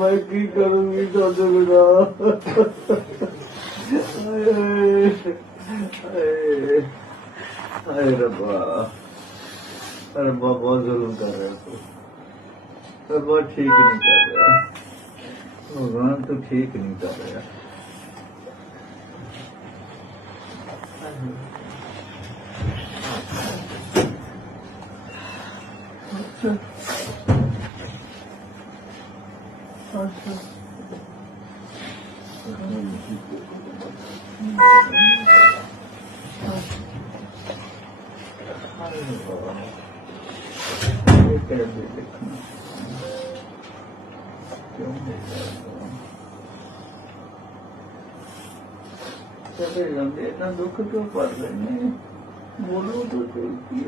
मैं की करूंगी ਤੁਹਾਡੇ ਬਿਨਾ ਹਾਏ ਰੱਬਾ ਰੱਬਾ ਬਹੁਤ ਜ਼ੁਲਮ ਕਰ ਰਿਹਾ ਤੂੰ ਰੱਬਾ ਠੀਕ ਨਹੀਂ ਕਰ ਰਿਹਾ ਭਗਵਾਨ ਤੂੰ ਠੀਕ ਨਹੀਂ ਕਰ ਰਿਹਾ अच्छा अच्छा इतना दुख क्यों पड़ रहे हैं बोलो तो की